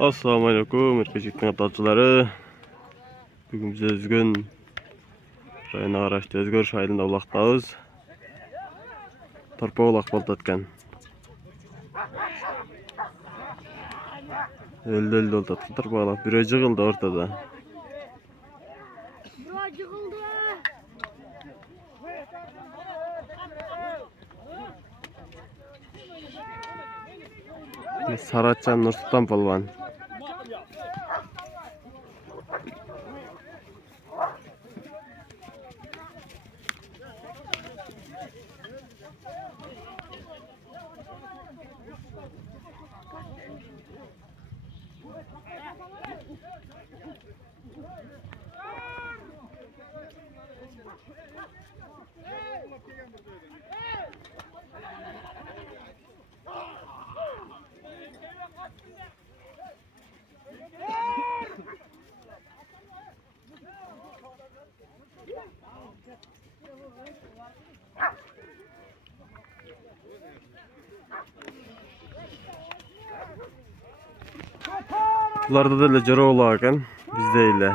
Assalamualaikum erkekçilikten atlaçıları. Bugün bize özgün Rayına araçta özgür ayılında ulaqtağız. Torpa ulaq boltatkan. Öldü oltatdı torpa ulaq. Biri jığıldı ortada. Saratcan Nursultan Palvan. Bunlarda da öyle jara olağın, bizde öyle.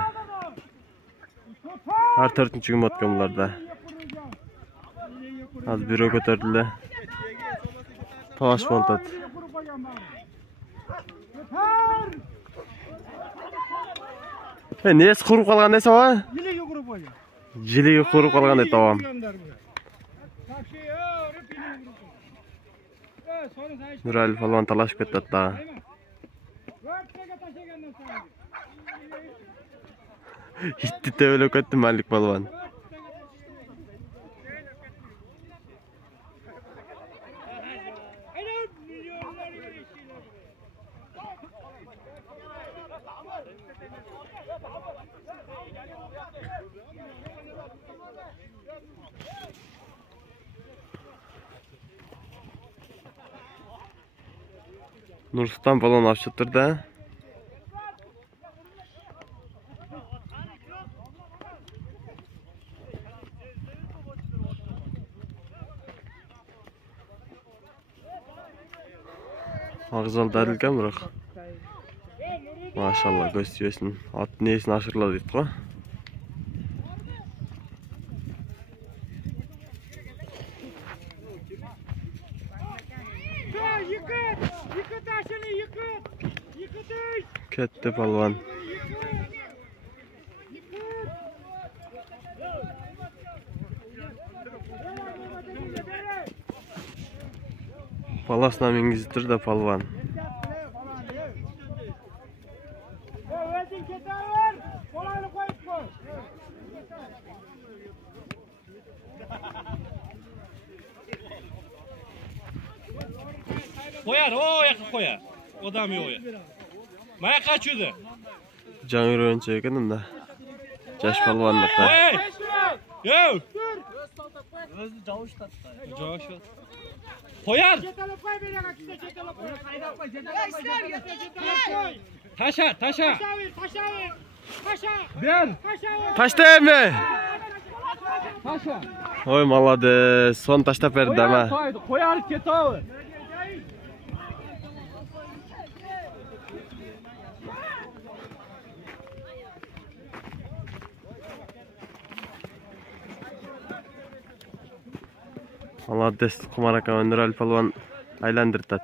Her 4-cü gün atkan bunlarda. Az biri kötürdüler. Talaş boltat. Neyse kurup kalgan neyse var? Jiligi kurup kalgan neyse var. Nurali falan talaş kötü hatta. Hitti de öyle kötü Malik Balvan. Nursultan falan açıttır da. Ağzal darilken bırak. Maşallah gösteriyorsun. At neyesini aşırıladı dedik o. Yıkıt aşını yıkıt. Ketdi palvan. Palasına mingizdir de palvan. Koyar, o yakın koyar. O da mı o ya? Maya kaçıyordu? Can yürüyen çekenim de. Caş palvanlıkta. Hey! Yo! Koyar! Taşa! Ben! Taş değil mi? Taşa! Oy malades. Son taşta verdi ama. Koyar ketağı. Malades kumaraka Nurali palvan aylandırtat.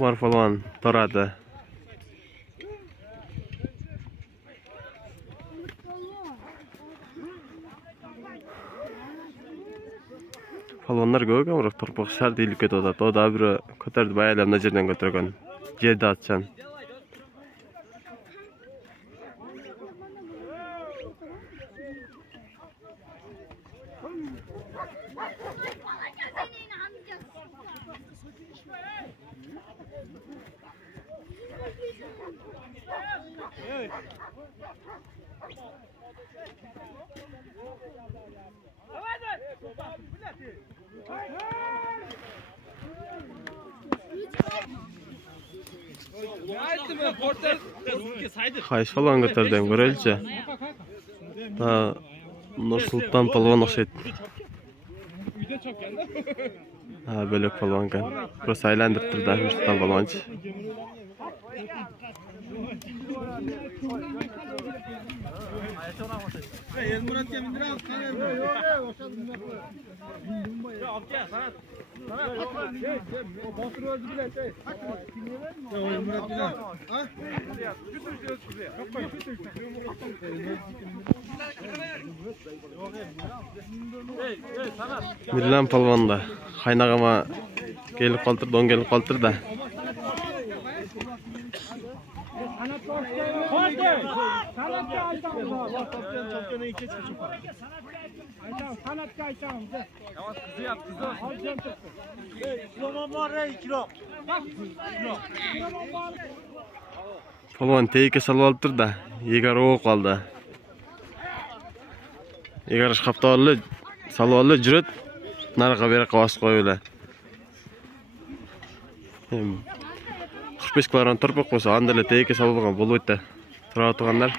Var falan toradi. Palvanlar göğe ama torpaq şart deyilip ketadi. O da bir ko'tardi bayalamda jerden ko'targan. Жерде атчан. Qaysi falan götürdün görelçi. Ha, Nursultan palvan o'xshaydi. Ha, bo'lak palvon kan. Burası aylantirib turdi Nursultan palvonchi. Millan palvonda qaynag'ama kelib qoltirdi, don kelib qoltirdi. Palvon teyga salib olib turdi. Yegar o'q qoldi. Yegar qaptolli salvolli jurut nariga beriqqa bosib qo'yiblar. 45 km turib qo'ysa, andala teyga salib olgan bo'lib o'tdi. Tura o'tganlar.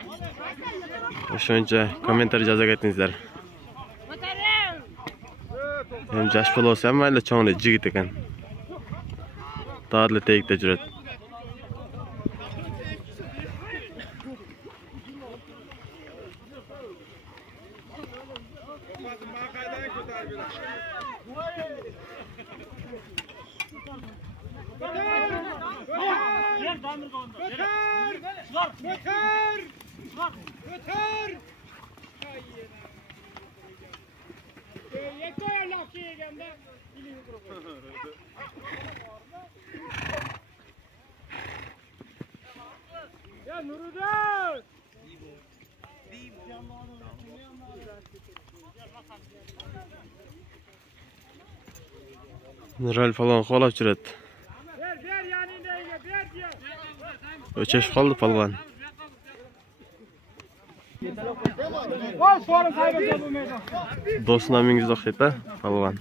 O'shuncha kommentariy jazaga aytingizlar. Hem jash bo'lsa ham mayli cho'ngli jigit ekan. Dadli tegda jurut. Nural falan qo'lab turadi. O'chashib qoldi palvon. Do'st namingiz o'xshaydi, palvon.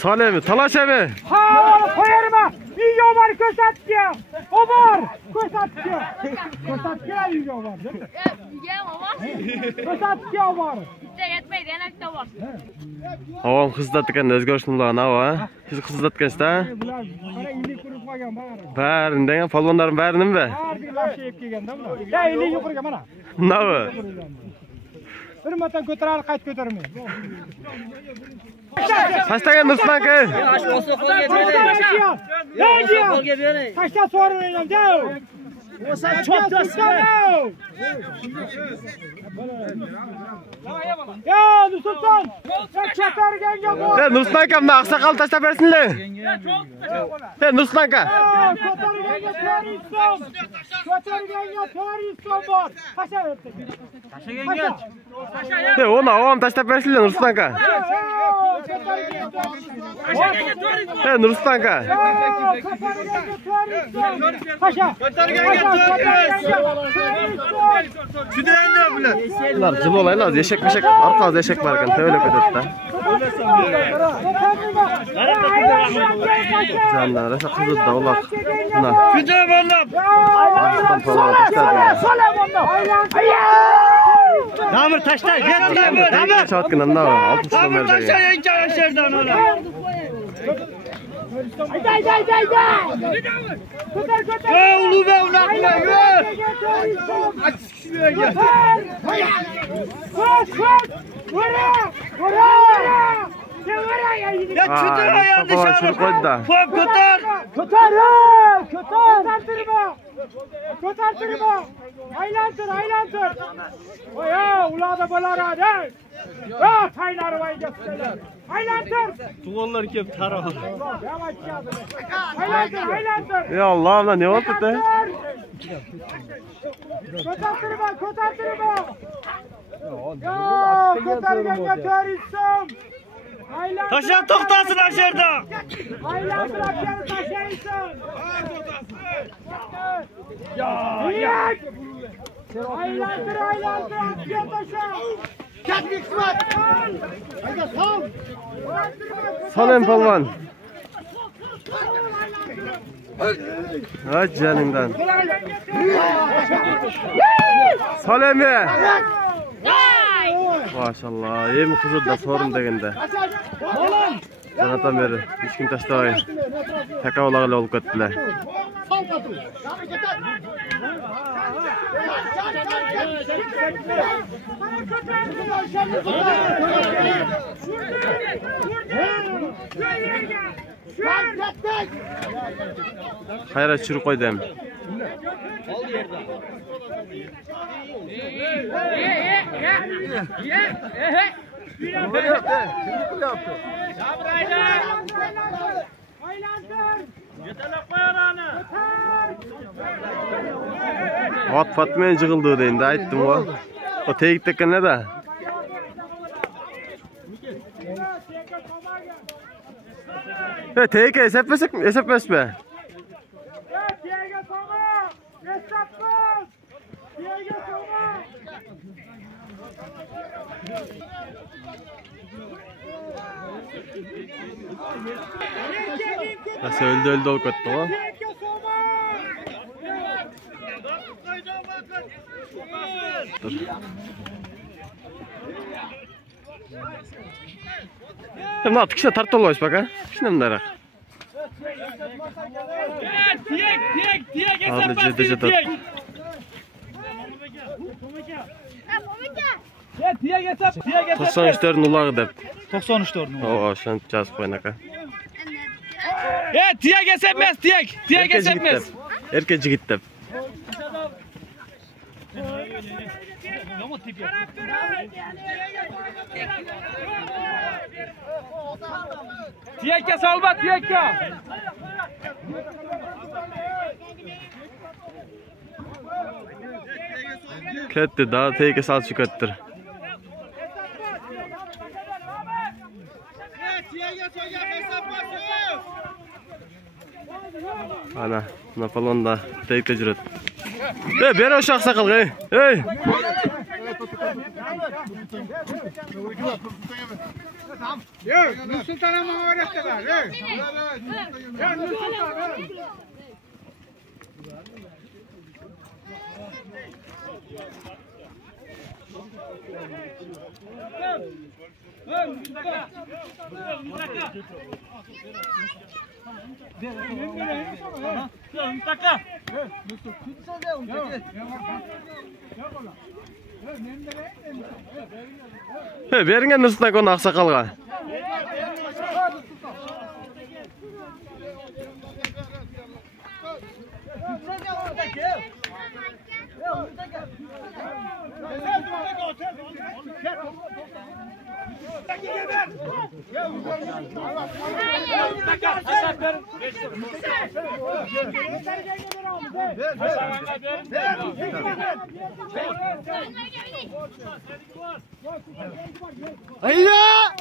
Salemi, talaşemi. Ha, koyarma. Video var ko'rsatga. O var. Ko'rsatga. Ko'rsatga video var. Ko'rsatga var. Yetmaydi, yana bitta bor. Havom xizlatgan o'zgarishlarni nava. Siz xizlatgansiz-da? Bular qara ilik qurib qolgan bari. Barindan palvonlarim barinimi? Har bir lashib kelganda bular. Ya ilik yuqurgan mana. Nava? Bir marta ko'tarib qayt ko'tarmay. Tashtagan Nursultonka. Tashta so'rayman, jav. O'sa choptasizlar. Ya Nursulton, sen chatarganga bor. Nursultonkamni oqsoqol tashlab bersinlar. Nursultonka. Ko'targanga to'riston. Ko'targanga to'riston bor. Tashaganga. Onu avam tashlab bersinlar Nursultonka. Nursultonka. Ular jil olaylar, eshak-meshak orqasida eshak bor ekan, tövle ketadi-da. Canlar, esa qizdi ular. Mana. Juda bo'llab. Damir tashla, yetdi. Damir chotgina mana 60 so'm berdi. Tashla, yancha yerdan ola. Hayda. Ko'tar. Ey ulug'ba uloqlar, yur. Ya çutur ayağını dışarı koydu. Ko'tar. Ko'tartirma. Aylantir. Oya, ularda bo'lar edi. Yok, haylar vay göster. Haylandır. Tuğollar kep tarağı. Yavaş geldi. Haylandır. Ya Allah'ım ne oldu da? Kotartırma. Ya, kotargan götürürsün. Taşa toktasın aşağıda. Haylandır aşağıya taşıyırsın. Haylandır aşağıya taşı. Çatlık sıvat. Haydi sal. Salem palvan. Ha canımdan. Salemi. Maşallah. İyi mi kızır da sorun degende. Canatan beri. Hiç kim taştayın. Taka olağıyla olup ettiler. Hayra çürük koydum. At Fatma'ya jığıldı deyin de aytdım o. O teyik tekken ne de? Teyik esepmesek mi? Esepmes mi? Nasıl öldü olup etti o? Dur. Hem attık işte tart olmuş bak ha. Şimdi ne rak? Aldı ciddi tat. Tosan işlerin ulağı dep. 93 torun. Oo şan жазып koyun aka. Tiyek esepmez tiyek. Tiyek esepmez. Erke jigit dep. Tiyekke salma tiyekke. Ketdi daha teyike sal çıkarttır. Ana, Napolon da teyikte jüret. Beri uşak sakal gay. Hey. Yok, Nursultan'a mı öğrettiler? Yok. Ya Nursultan. Beringe Nursultan konu aksakalga. Hayda!